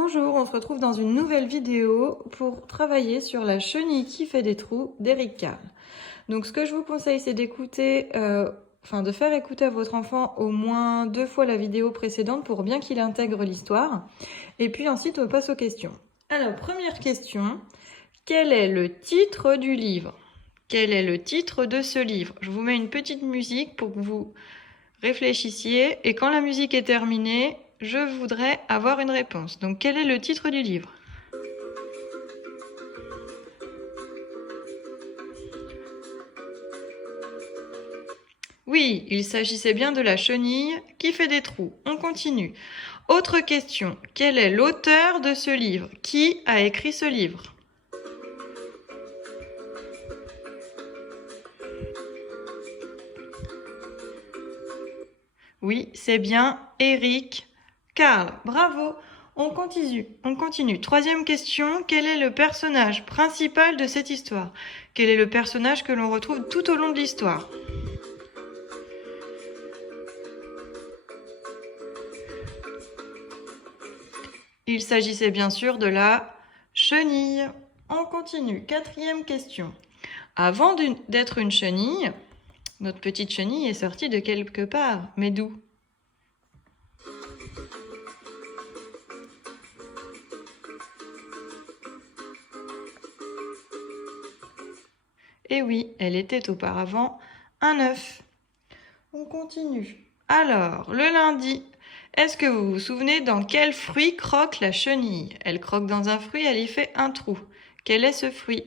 Bonjour, on se retrouve dans une nouvelle vidéo pour travailler sur la chenille qui fait des trous d'Eric Carle. Donc ce que je vous conseille, c'est d'écouter, de faire écouter à votre enfant au moins 2 fois la vidéo précédente pour bien qu'il intègre l'histoire. Et puis ensuite, on passe aux questions. Alors, première question, quel est le titre du livre? Quel est le titre de ce livre? Je vous mets une petite musique pour que vous réfléchissiez et quand la musique est terminée, je voudrais avoir une réponse. Donc, quel est le titre du livre? Oui, il s'agissait bien de la chenille qui fait des trous. On continue. Autre question. Quel est l'auteur de ce livre? Qui a écrit ce livre? Oui, c'est bien Eric Carle. Bravo! On continue. Troisième question. Quel est le personnage principal de cette histoire? Quel est le personnage que l'on retrouve tout au long de l'histoire? Il s'agissait bien sûr de la chenille. On continue. Quatrième question. Avant d'être une chenille, notre petite chenille est sortie de quelque part. Mais d'où? Eh oui, elle était auparavant un œuf. On continue. Alors, le lundi, est-ce que vous vous souvenez dans quel fruit croque la chenille? Elle croque dans un fruit, elle y fait un trou. Quel est ce fruit?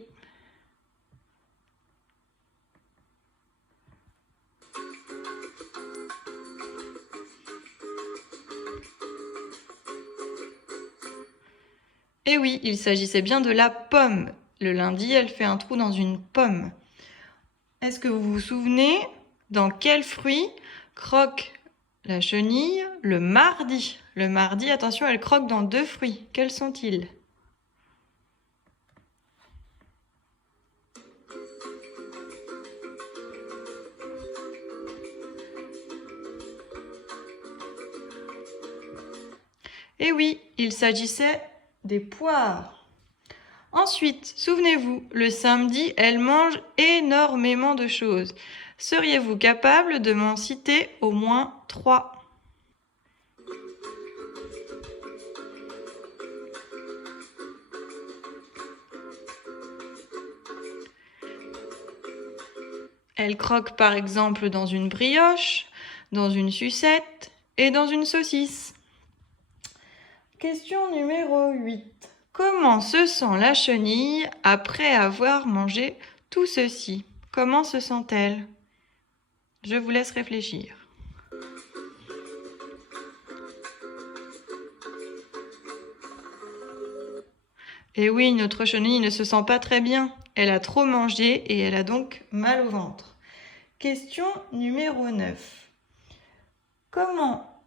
Eh oui, il s'agissait bien de la pomme. Le lundi, elle fait un trou dans une pomme. Est-ce que vous vous souvenez dans quel fruit croque la chenille le mardi? Le mardi, attention, elle croque dans 2 fruits. Quels sont-ils? Eh oui, il s'agissait des poires. Ensuite, souvenez-vous, le samedi, elle mange énormément de choses. Seriez-vous capable de m'en citer au moins 3? Elle croque par exemple dans une brioche, dans une sucette et dans une saucisse. Question numéro 8. Comment se sent la chenille après avoir mangé tout ceci? Comment se sent-elle? Je vous laisse réfléchir. Et oui, notre chenille ne se sent pas très bien. Elle a trop mangé et elle a donc mal au ventre. Question numéro 9. Comment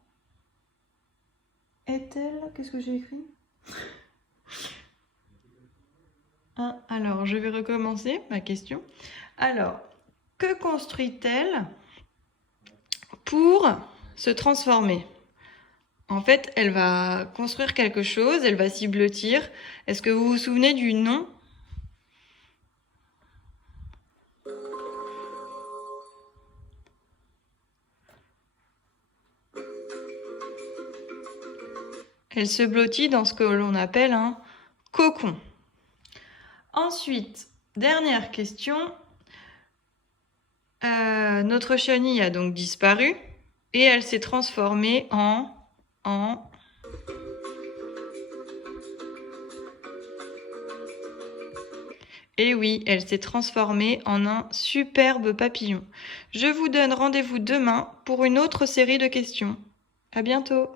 est-elle? Qu'est-ce que j'ai écrit? Alors, je vais recommencer ma question. Alors, que construit-elle pour se transformer? En fait, elle va construire quelque chose, elle va s'y blottir. Est-ce que vous vous souvenez du nom? Elle se blottit dans ce que l'on appelle un cocon. Ensuite, dernière question. Notre chenille a donc disparu et elle s'est transformée en... Et oui, elle s'est transformée en un superbe papillon. Je vous donne rendez-vous demain pour une autre série de questions. À bientôt!